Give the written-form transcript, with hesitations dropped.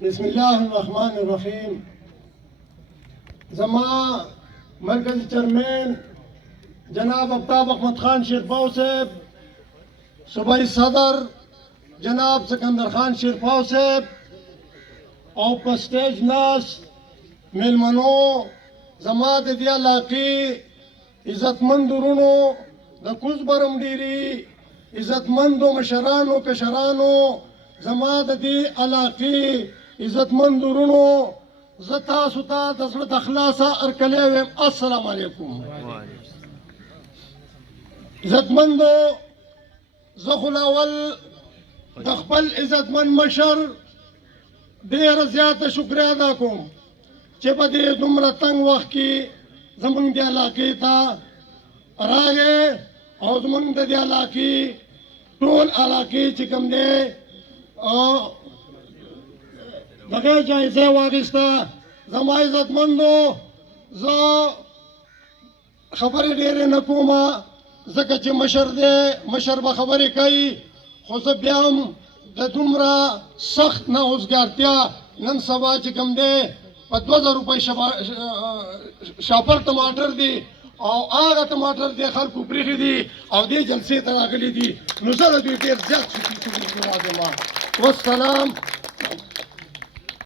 بسم الله الرحمن الرحیم. زما مرکزی چیئرمین جناب آفتاب احمد خان شیرپاو صاحب، صوبائی صدر جناب سکندر خان شیرپاو صاحب او په سټیج ناست میلمنو، زما د دې علاقې عزتمند ورونو، د کوزبرم ډیری عزتمندو مشرانو کشرانو، زما د دې علاقې عزتمند ورونو، زه تاسو ته د زړه د خلاصه هرکلی وایم السلام علیکم. عزتمندو، زه خو اول د خپل عزتمند مشر ډېره زیاته شکریه ادا کوم چې په دې دومره تنګ وخت کې زموږ دې علاقې ته راغی او زموږ د دې علاقې ټول علاقې چې کوم دی دغه جایزه واخیسته. زما عزتمندو، زه خبرې ډېرې نه کوم ځکه چې مشر دی، مشر به خبرې کوي، خو زه بیا هم د دومره سخت ناوزګارتیا نن سبا چې کوم دی په 2000 روپۍ شاپر ټماټر دی او هغه ټماټر دی خلکو پرېښي دي او دې جلسې ته راغلي دي، نو زه د دوی ډېر زیات شکر ګزار یم. والسلام.